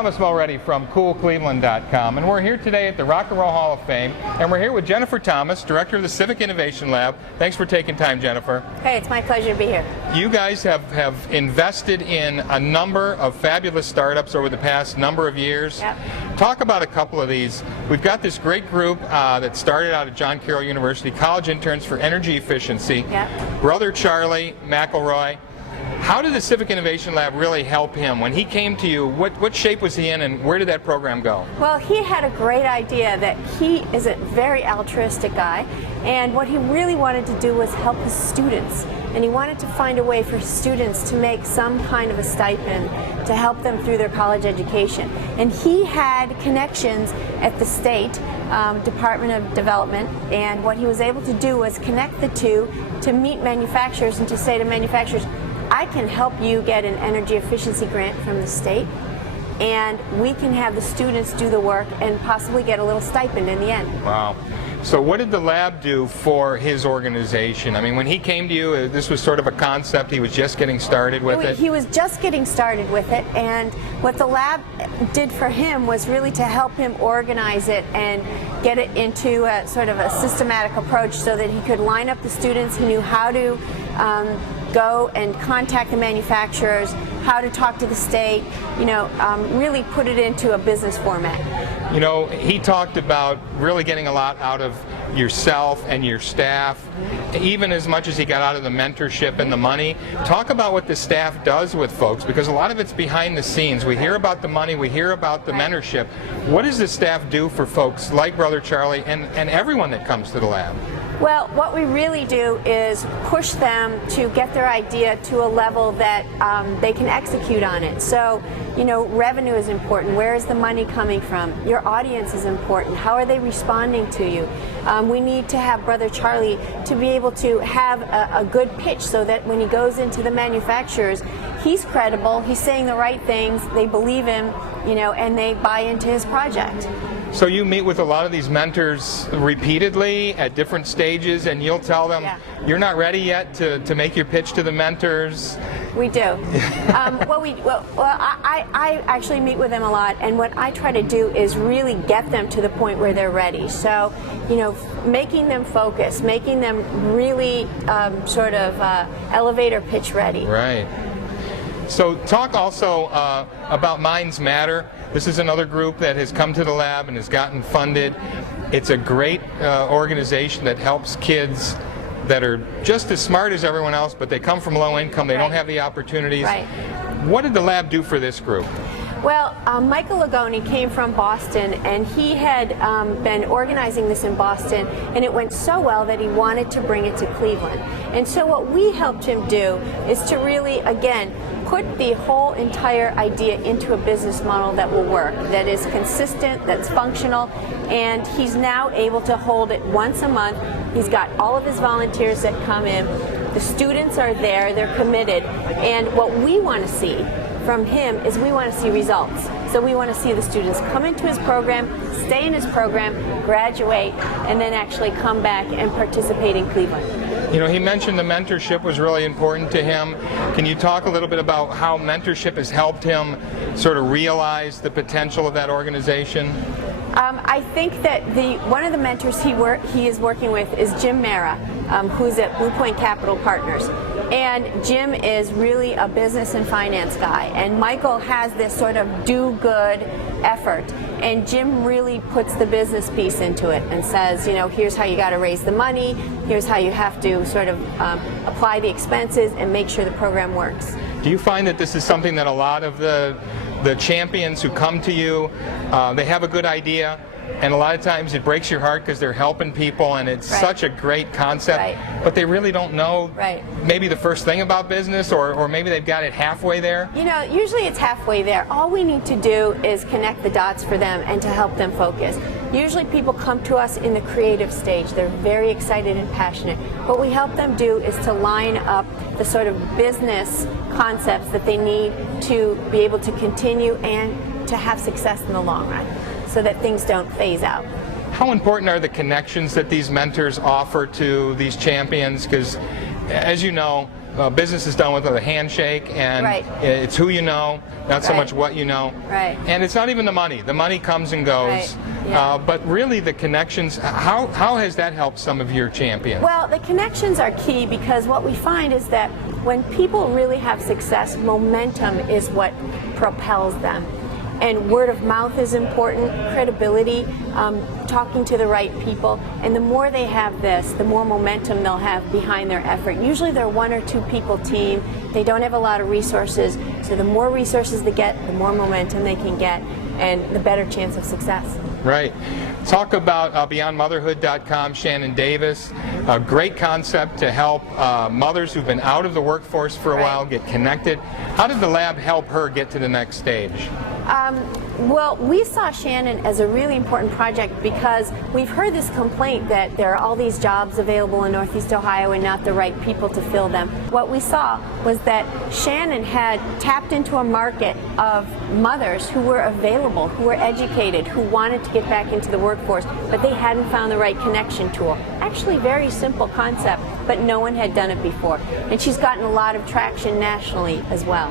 Thomas Mulready from CoolCleveland.com, and we're here today at the Rock and Roll Hall of Fame, and we're here with Jennifer Thomas, Director of the Civic Innovation Lab. Thanks for taking time, Jennifer. Hey, it's my pleasure to be here. You guys have invested in a number of fabulous startups over the past number of years. Yep. Talk about a couple of these. We've got this great group that started out at John Carroll University, College Interns for Energy Efficiency. Yep. Brother Charlie McElroy. How did the Civic Innovation Lab really help him? When he came to you, what shape was he in and where did that program go? Well, he had a great idea that he is a very altruistic guy, and what he really wanted to do was help his students. And he wanted to find a way for students to make some kind of a stipend to help them through their college education. And he had connections at the state Department of Development, and what he was able to do was connect the two to meet manufacturers and to say to manufacturers, I can help you get an energy efficiency grant from the state, and we can have the students do the work and possibly get a little stipend in the end. Wow. So what did the lab do for his organization? I mean, when he came to you, this was sort of a concept, he was just getting started with it? He was just getting started with it, and what the lab did for him was really to help him organize it and get it into a sort of a systematic approach so that he could line up the students. He knew how to go and contact the manufacturers, how to talk to the state, really put it into a business format. You know, he talked about really getting a lot out of yourself and your staff, even as much as he got out of the mentorship and the money. Talk about what the staff does with folks, because a lot of it's behind the scenes. We hear about the money, we hear about the mentorship. What does the staff do for folks like Brother Charlie and everyone that comes to the lab? Well, what we really do is push them to get their idea to a level that they can execute on it. So, revenue is important. Where is the money coming from? Your audience is important. How are they responding to you? We need to have Brother Charlie to be able to have a good pitch so that when he goes into the manufacturers, he's credible, he's saying the right things, they believe him, and they buy into his project. So you meet with a lot of these mentors repeatedly at different stages, and you'll tell them, you're not ready yet to make your pitch to the mentors? We do. I actually meet with them a lot, and what I try to do is really get them to the point where they're ready. So, making them focus, making them really elevator pitch ready. Right. So talk also about Minds Matter. This is another group that has come to the lab and has gotten funded. It's a great organization that helps kids that are just as smart as everyone else, but they come from low income, they don't have the opportunities. Right. What did the lab do for this group? Well, Michael Lagoni came from Boston, and he had been organizing this in Boston, and it went so well that he wanted to bring it to Cleveland. And so what we helped him do is to really, again, put the whole entire idea into a business model that will work, that is consistent, that's functional, and he's now able to hold it once a month. He's got all of his volunteers that come in. The students are there, they're committed, and what we want to see from him is we want to see results. So we want to see the students come into his program, stay in his program, graduate, and then actually come back and participate in Cleveland. He mentioned the mentorship was really important to him. Can you talk a little bit about how mentorship has helped him sort of realize the potential of that organization? I think that one of the mentors he is working with is Jim Mara, who's at Blue Point Capital Partners. And Jim is really a business and finance guy, and Michael has this sort of do-good effort, and Jim really puts the business piece into it and says, here's how you got to raise the money, here's how you have to sort of apply the expenses and make sure the program works. Do you find that this is something that a lot of the champions who come to you, they have a good idea, and a lot of times it breaks your heart because they're helping people and it's such a great concept, but they really don't know maybe the first thing about business, or maybe they've got it halfway there? Usually it's halfway there. All we need to do is connect the dots for them and to help them focus. Usually people come to us in the creative stage. They're very excited and passionate. What we help them do is to line up the sort of business concepts that they need to be able to continue and to have success in the long run, so that things don't phase out. How important are the connections that these mentors offer to these champions? Because, as you know, business is done with a handshake, and Right. it's who you know, not so Right. much what you know. Right. And it's not even the money. The money comes and goes. Right. Yeah. But really the connections, how has that helped some of your champions? Well, the connections are key because what we find is that when people really have success, momentum is what propels them. And word of mouth is important, credibility, talking to the right people. And the more they have this, the more momentum they'll have behind their effort. Usually they're 1 or 2 people team. They don't have a lot of resources. So the more resources they get, the more momentum they can get, and the better chance of success. Right. Talk about BeyondMotherhood.com, Shannon Davis. A great concept to help mothers who've been out of the workforce for a Right. while get connected. How did the lab help her get to the next stage? Well, we saw Shannon as a really important project because we've heard this complaint that there are all these jobs available in Northeast Ohio and not the right people to fill them. What we saw was that Shannon had tapped into a market of mothers who were available, who were educated, who wanted to get back into the workforce, but they hadn't found the right connection tool. Actually, very simple concept, but no one had done it before. And she's gotten a lot of traction nationally as well.